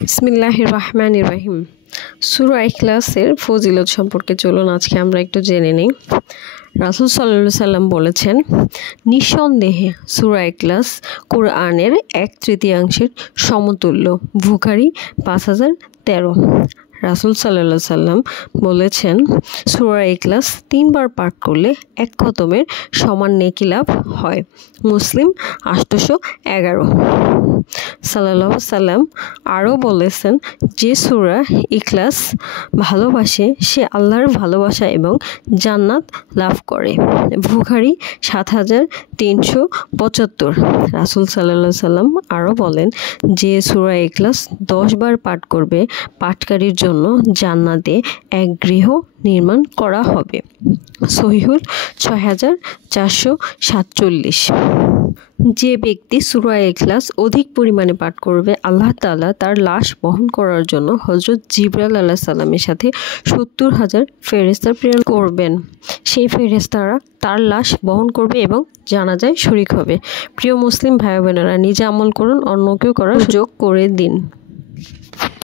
বিসমিল্লাহির রহমানির রহিম। সূরা ইখলাসের ফজিলত সম্পর্কে চলুন আজকে আমরা একটু জেনে নিই। রাসূল সাল্লাল্লাহু আলাইহি সাল্লাম বলেছেন, নিঃসন্দেহে সূরা ইখলাস কুরআনের 1/3 সমতুল্য। বুখারী 5013। রাসূল সাল্লাল্লাহু আলাইহি সাল্লাম বলেছেন, সূরা ইখলাস 3 বার পাঠ করলে এক খতমের সমান নেকি লাভ হয়। মুসলিম 811। সাল্লাল্লাহু সাল্লাম আরও বলেছেন, যে সূরা ইখলাস ভালোবাসে সে আল্লাহর ভালোবাসা এবং জান্নাত লাভ করে। বুখারী 7375। রাসূল সাল্লাল্লাহু সাল্লাম আরও বলেন, যে সূরা ইখলাস 10 বার পাঠ করবে পাঠকারীর জন্য জান্নাতে এক গৃহ নির্মাণ করা হবে। সহিহুল 6447। যে ব্যক্তি সূরা ইখলাস অধিক পরিমাণে পাঠ করবে, আল্লাহ তাআলা তার লাশ বহন করার জন্য হযরত জিবরাইল আলাইহিস সালামের সাথে 70,000 ফেরেশতা প্রেরণ করবেন। সেই ফেরেশতারা তার লাশ বহন করবে এবং জানাজায় শরীক হবে। প্রিয় মুসলিম ভাই বোনেরা, নিজে আমল করুন, অন্যকেও করার সুযোগ করে দিন।